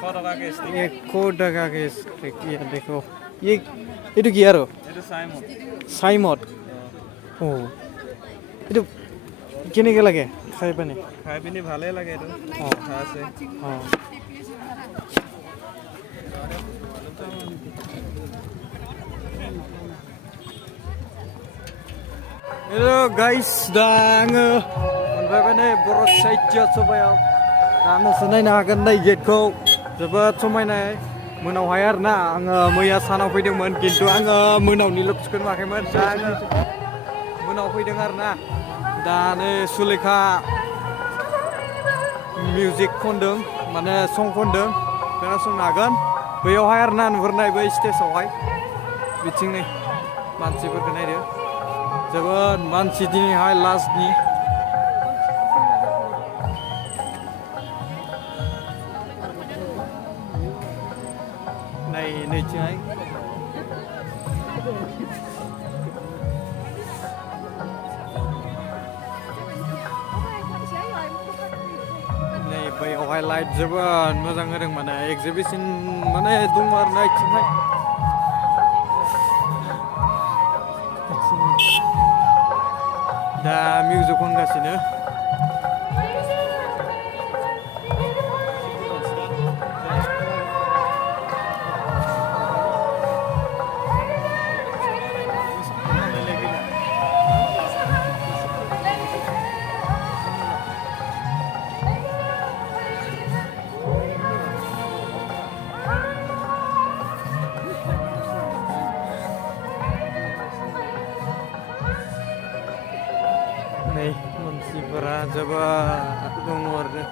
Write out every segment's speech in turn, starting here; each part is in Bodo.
100 টাকা के स्टिक ये देखो ये itu কি আৰু এটা সাইমন সাইমত ও itu কেনেকে লাগে খাই পানি খাই পিনি ভালে লাগে এইটো আছে Hello guys, dah moनबाय बर' साहित्य सभायाव दा नोंसोर नायनो हागोन नै गेटखौ जोबोद समायनाय मोनावहाय आरोना आङो मैया सानाव फैदोंमोन खिन्थु आङो मोनावनि लुक्सखौ नुवाखैमोन दा आङो मोनाव फैदों आरोना दा नै सुलेखा मिउजिक खनदों माने सं खनदों खोनासंनो हागोन बैयावहाय आरोना नुहुरनाय बै स्टेजआवहाय बिथिं नै मानसिफोरखौ नायदो जोबोद मानसि दिनैहाय लास्टनि नैथिंहाय नै बैयावहाय लाइट जोबोद मोजां होदों माने एक्जिबिसन माने दङ आरोना इथिंहाय दा मिउजिक खनगासिनो नै मानसिफोरा जोबोद दङ आरो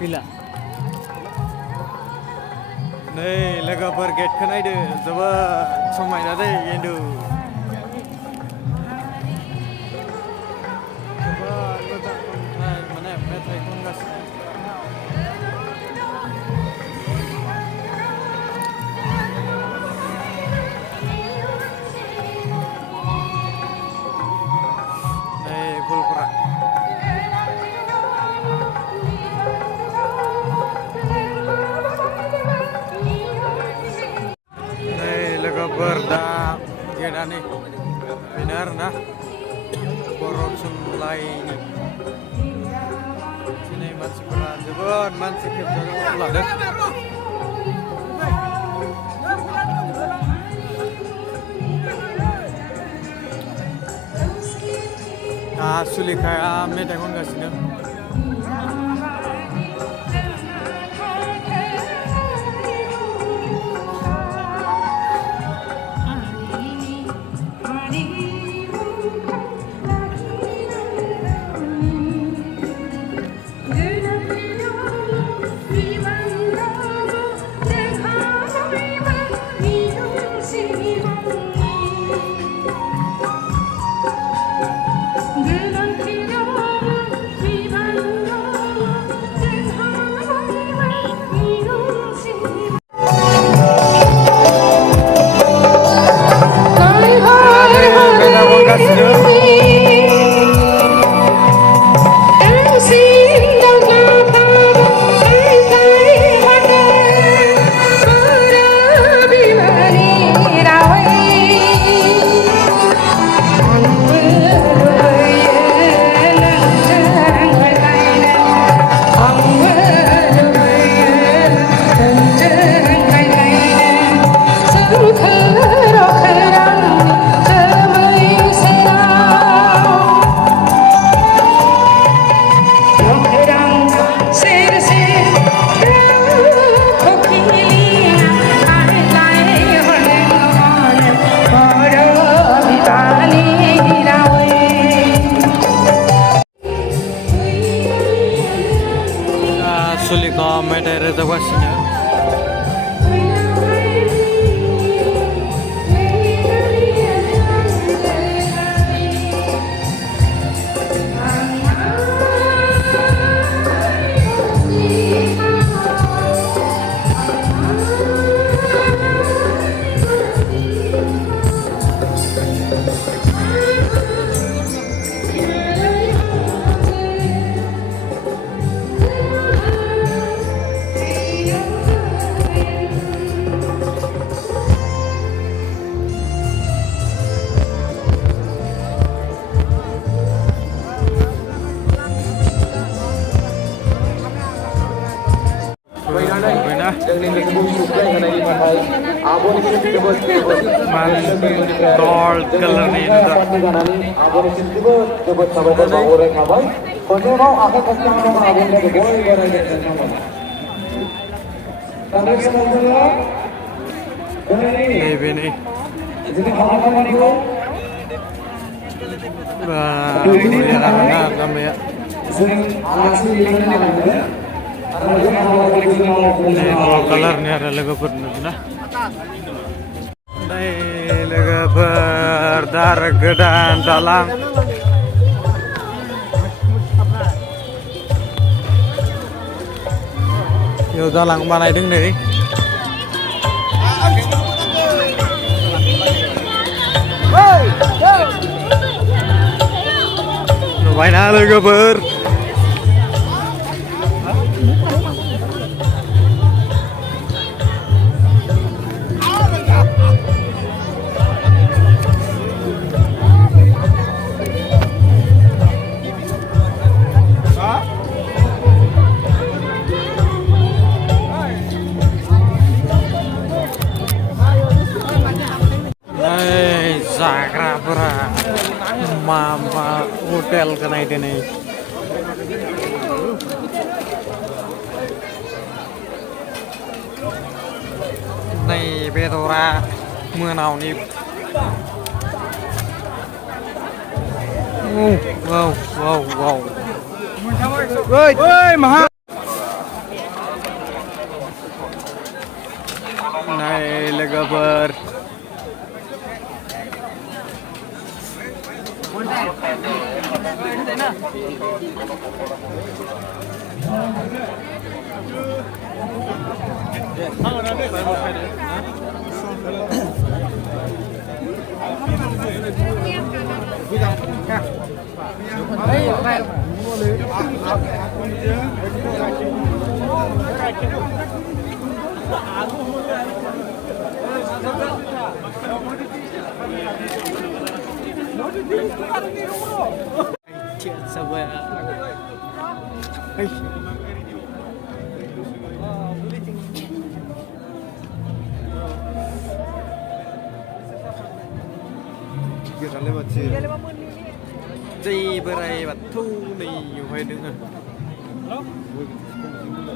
गैला नै लोगोफोर गेटखौ नायदो जोबोद समायना दै खिन्थु berda jadi nih benar nah बर' थुनलाइनि sini मानसिफोरा जोबोद मानसि खेबजानो लादों दा सुलेखाया मेथाइ खनगासिनो सुलेखा मेथाइ रोजाबगासिनो जोंनि गोसोखौ सुग्लाय होनायनि थाखाय आब'निसिम जोबोद जोबोद gold colorनि जानानै आब'निसिम जोबोद जोबोद साबायखर बावहरनाय थाबाय खनसेबाव आखाइ खबजानानै दं आब'नि थाखाय बयबो रायजो नोंथांमोन दा बे समाव जोङो दिनैनि नैबे नै जोंनि हाबाफारिखौ clear आरोना लामाया जों आलासि लिंनानै लांदों आरो बे हाबाफारिखौ जों नै मावफुंनो gold colorनि आरो लोगोफोर नुदोंना नै लोगोफोर दा आरो गोदान दालां बेयाव दालां बानायदों नै नुबायना लोगोफोर जाग्राफोरा मा मा हटेलखौ नायदो नै नै बेदरा मोनावनि wow wow wow woi maha नै लोगोफोर Jai berai batu nih yuhai dengan.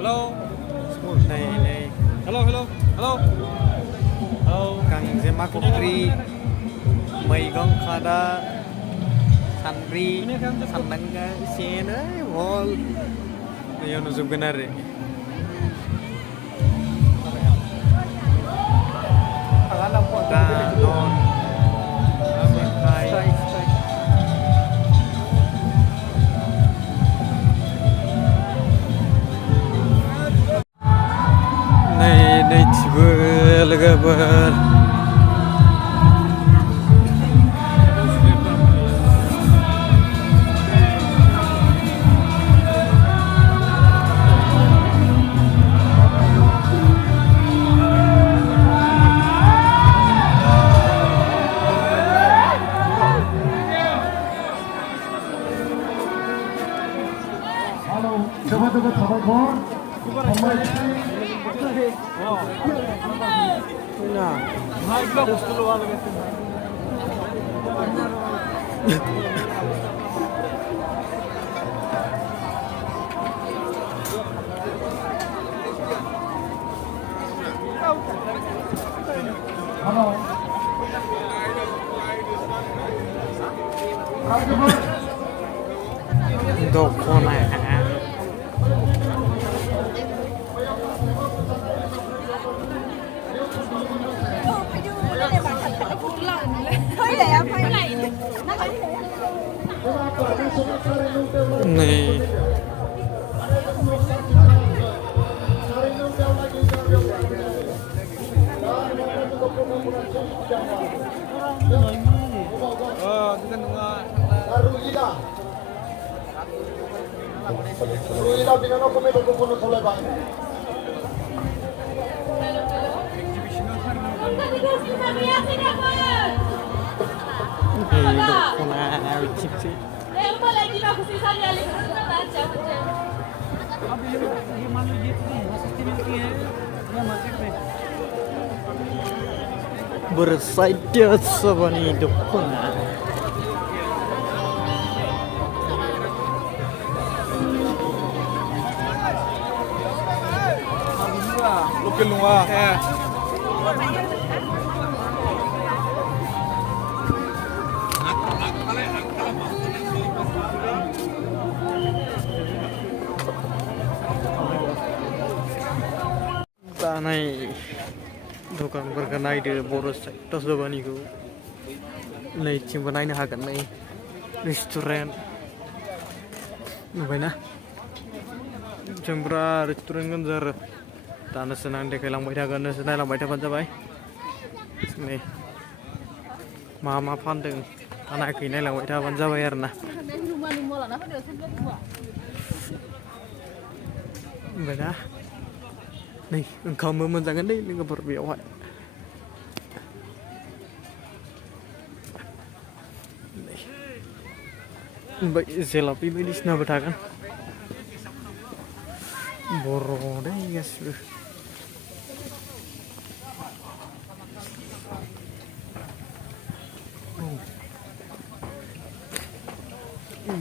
Hello. Này này. Hello hello hello. Hello. Kang Zema Kopri. Mày con kada. Sanri. Sandanga sini. Wall. Ini yang nuzuk benar deh. Danon. Này tiba legabar. coba sabar Dokona. Nih. bersahaja sabani depan. Lokal nunggu. Tanai dukan berkenai de boros tos dobani ko. Lai cimbanai na hagan nai restoran. Nubai na. Cimbra restoran kan jar. Tanah senang dek lang baita kan senang lang baita panca bai. Nih. Mama pandeng anak kini lang baita panca bai erna. Nubai na. Nih, engkau memenjangan deh, ini berbiawak. Nih, baik jelapi medis na betakan. Boro deh, guys.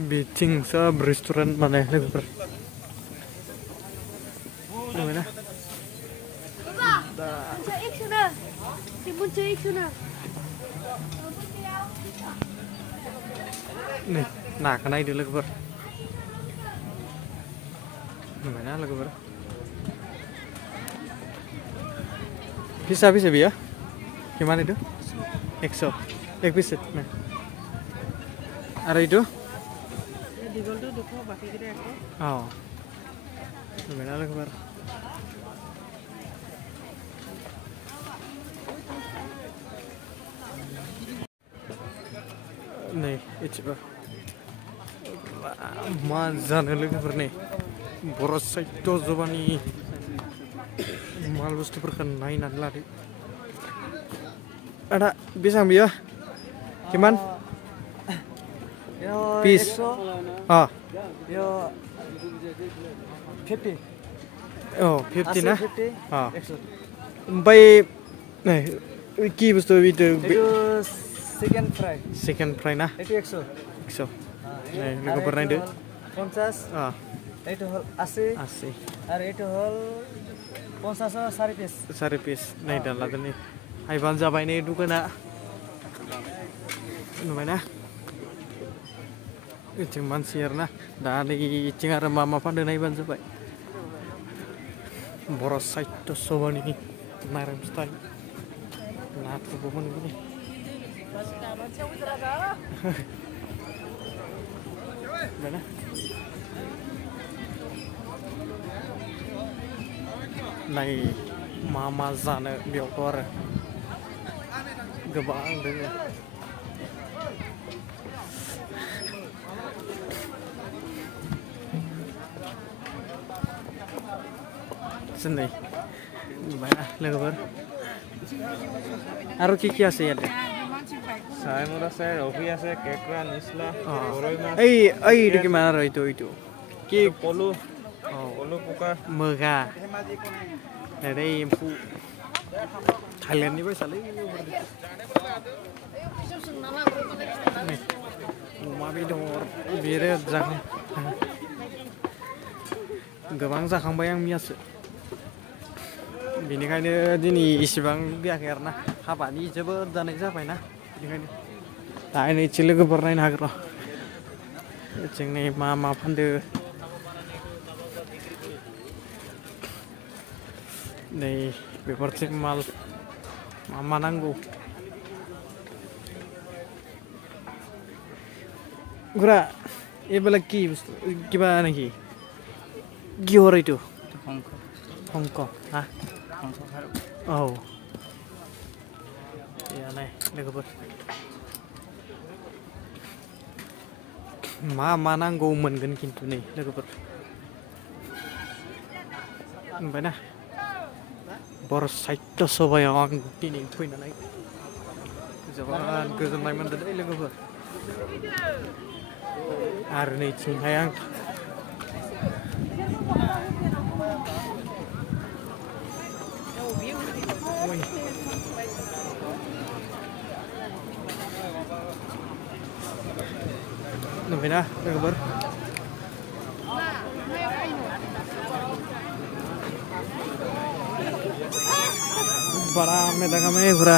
Biting sa restoran mana lagi ber? Mana? Nih, nah kena itu lagi ber. Mana lagi ber? Bisa ya? Gimana itu? EXO, bisa. Nah, ada itu? Di gol tuh dukung baki kita ya kok. Oh, mana lagi ber? Nih, coba. Mazan lagi berne. Boros itu zubani. Malus tu berkenai nan lari. Ada bisa ambil ya? Gimana? Peace. Ah. Yo 50. Oh, 50 nah. 50. Ah. Baik. Nih, iki bustu itu. Itu second fry. Second fry nah. Itu EXO. So. Nih, lagu pernah itu. 50. Ah, Itu hol 80. asih. Ada itu hol 50 sari piece. Sari piece. Nih dan lagu nih. Hai banja baik nih duka nak. Mana? Icing mansir nah. Dan icing ada mama pada naik banja baik. Boros satu soban ini. Naram style. Nah, tu bukan ini. Mana? Này mama zana biểu tor gabang deh. Sini. Mana lagi ber? Aru kiki ase ya deh. Saya merasa Rofi ase kekra nisla. Boroi mas. Itu gimana itu? Ki Polu. Polu puka. mega. Dari empu Thailand ini bisa lagi. Uma bidor biar jangan. Gabang jangan bayang mias. Benikanya ini isibang di akhirnya. Apa ni coba dan siapa na? Benikanya. Nah ini cilik pernah nak roh. Ceng ni mama pandu. Nih, beberapa mal mama nanggu. Gura, ini lagi gimana lagi? Gimana itu? Hong Kong, ah? Oh, ya nih, ber. Mama nanggu mengen kintu nih, ber. Mana? Boros satu soba yang orang ini pun naik. Jangan kezenai mana dah lagi ber. Hari ni cing hayang. नुबायना लोगोफोर बारा मेदागामेफोरा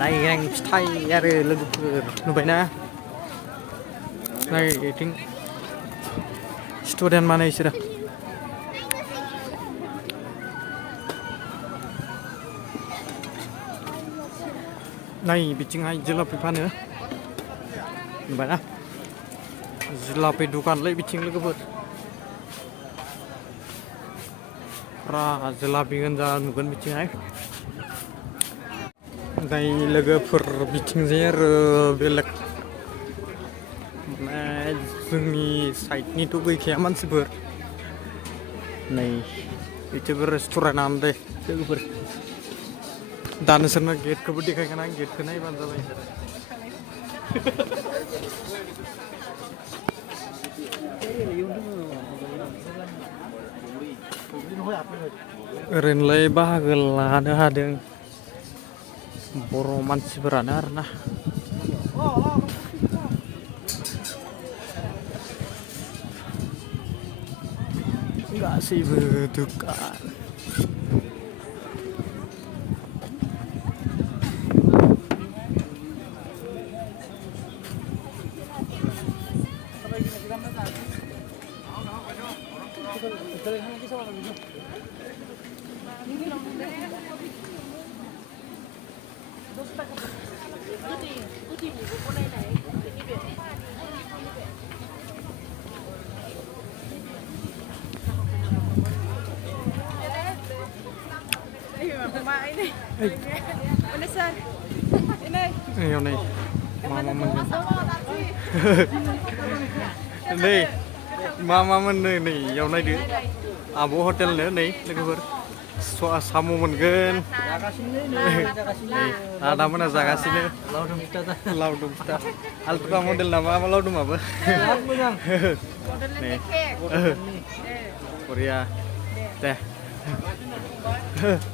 नायग्रें फिथाइ आरो लोगोफोर नुबायना नाय इथिं स्टुडेन्ट माने इसोरो नाय बिथिंहाय जिलापि फानो नुबायना जिलापि दुकानलै बिथिं लोगोफोर फुरा जिलापि गोजा नुगोन बिथिंहाय ओमफ्राय लोगोफोर बिथिंजाय आरो बेलेग माने जोंनि साइडनिथ' गैखाया मानसिफोर नै बिथिंबो रेस्टुरेन्ट आनो दे लोगोफोर दा नोंसोरनो गेटखौबो देखायगोन आं गेटखौ नायबानो जाबाय ओरैनोलाय बाहागो लानो हादों बर' मानसिफोरानो आरोना गासैबो दुकान Ini mama men. Nih, mama men nih, yang naik deh. Abu hotel nih, logofor. Samu moनगोन. Nih, ada mana jaga sini? Laudum kita. Altura model nama apa laudum apa? Nih, Korea. Teh.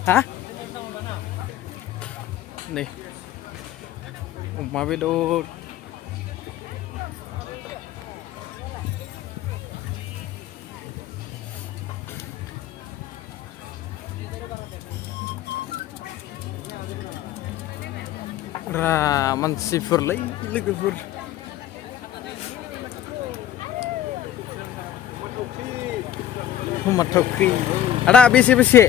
Hah? Nih. Mabedor ra mansifur logofor Matokri ada besi-besi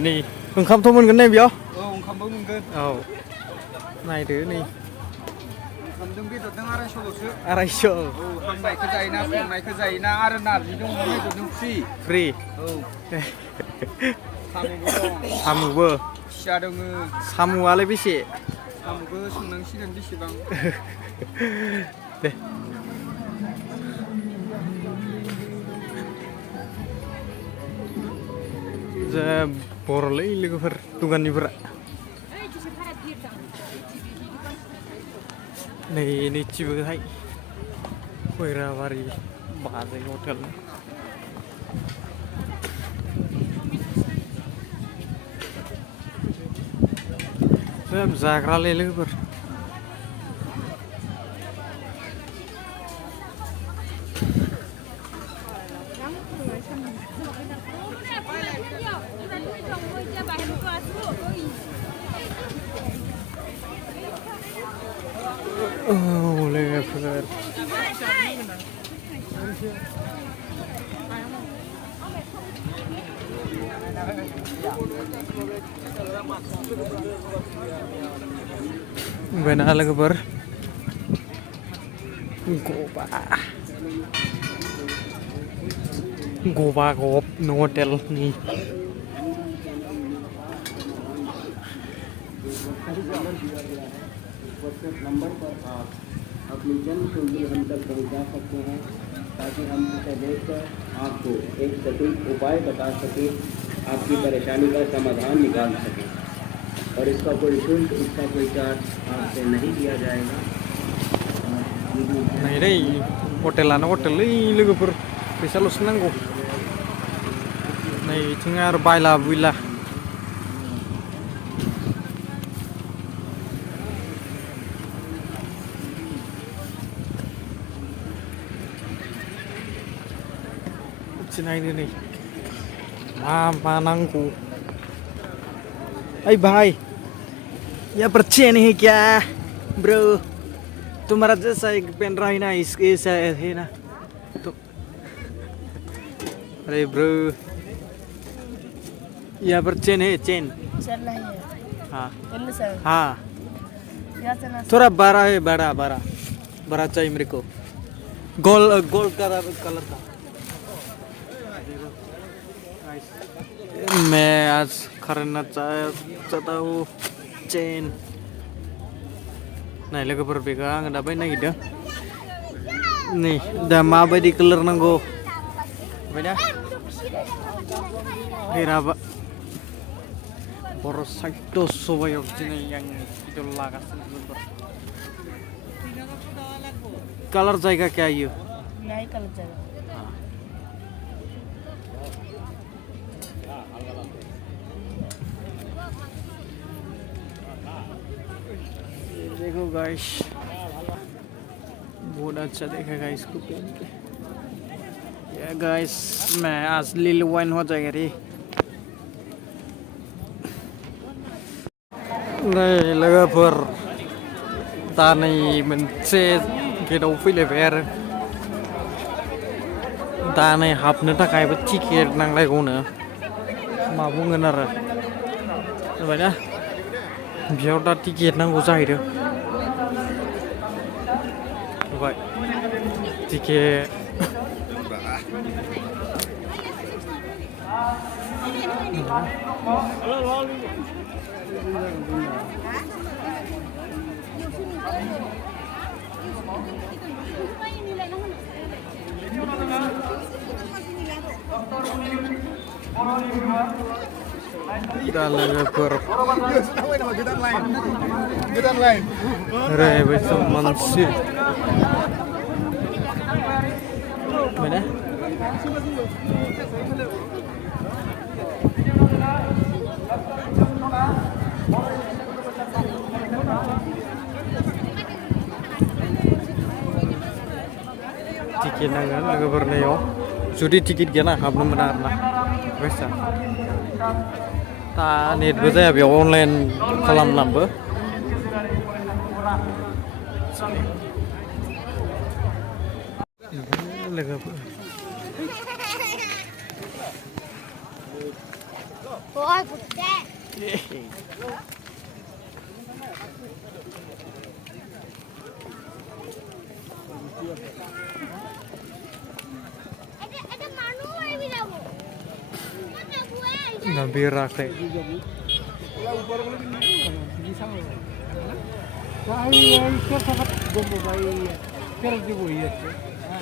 ini ओंखामथ' मोनगोन ने बेयाव ओंखामबो मोनगोन औ नायदो नै ओंखामजों बेदरजों 250ल'सो 250 औ हांनायखौ जायोना संनायखौ जायोना आरो नारजिजों अमा बेदरजों फ्रि औ सामुबो खुसिया दङो सामुआलाय बेसे सामुबो संनांसिगोन बेसेबां दे जे बर'लै लोगोफोर दुगाननिफोरा नै नैथिबोहाय खैराबारि बाजै हटेल सोब जाग्रालै लोगोफोर Oh, logofor Benar logofor Goba Gop no hotel nih number पर आप अपनी जन्म कुंडली हम तक पहुंचा सकते हैं ताकि हम उसे देखकर आपको एक सटीक उपाय बता सके आपकी परेशानी का समाधान निकाल सके और इसका कोई शुल्क इसका कोई चार्ज आपसे नहीं दिया जाएगा Nah ini hotelan hotel ini logofor fैसाल'सो नांगौ नै बिथिं आरो बायला बुयला Cina ini nih. Manangku. भाई यहाँ पर चेन है क्या ब्रो तुम्हारा जैसा एक पेन रहा है ना इसके ऐसा है ना तो अरे ब्रो यहाँ पर चेन है चेन चल रही है हाँ इल्ल सर हाँ या चला थोड़ा बड़ा है बड़ा चाहिए मेरे को गोल्ड कलर का मैं आज खरीदना चाहता हूँ चेन nah लोगोफोर बेखौ आङो दा बायनो नागिरदों नै दा माबायदि कालार नांगौ ओमफ्राय दा हेराबा बर' साहित्य सभायाव दिनै आं भिडिअ लागासिनो कालार जायगा क्या ये नहीं कल चला देखो गाइस बहुत अच्छा देखेगा इसको पहन के या गाइस मैं आज लिल वाइन हो जाएगा रे नै लोगोफोर दा नै मोनसे गेटआव फैलायबाय आरो दा नै हाबनो थाखायबो टिकेट नांलायगौनो मा बुंगोन आरो जाबाय ना बेयाव दा टिकेट नांगौ जाहैदों Vậy thì kia kita lagi per Rai bersama manusia mana tiket nangan lagu berneo sudi tiket gana habnu menar na biasa ta net biasa ya biar online kalam nambah lagu Ôi, cục xe. Ada manu ay bilang mo. Mana gue? nabira kay Ay, ay, kaya sakat gumbo ba? Pero di mo iya.